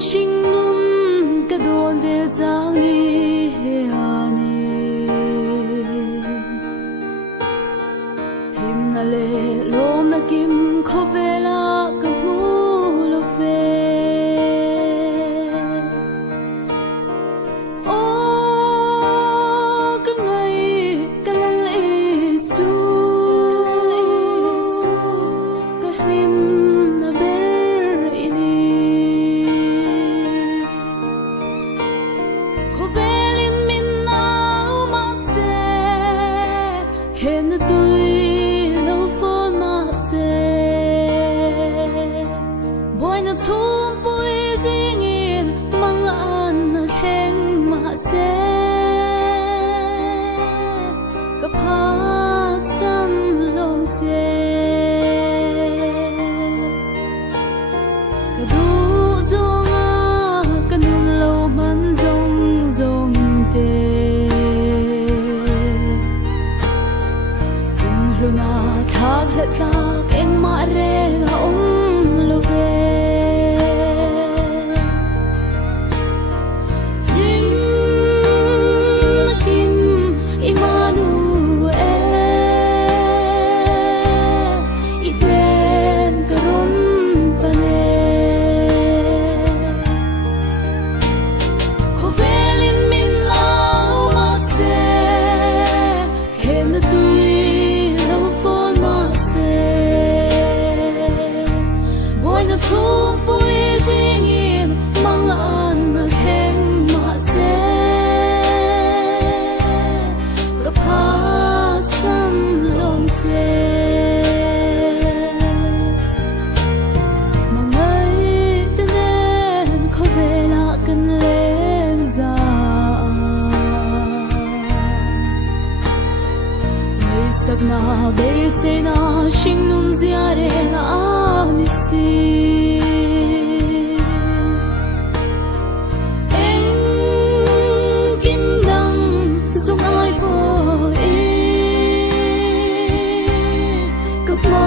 sinh nun cả đồn về giang đi hani him na le lom na kim khovela ka mulo ve o ka ngai ka ngai su ka him na ber ini khovelin min na ma se khem na tui no phone ma se boy na thum pui ding in mang an na khen ma se ka phat sam long che ka du zong a ka num lo man zong zong te kum lu na thak het thak eng ma re na lo ve kim na kim Emmanuel iden karon pane khovelin min lao ma se khem na tui no phone ma se boy na thum pui ding in mang an na khen ma se ka phat sam long che mangai tenen khovela kan len za mai sakna be se na shin nun zia re na ni si em kim dang zong ai bo e ka ma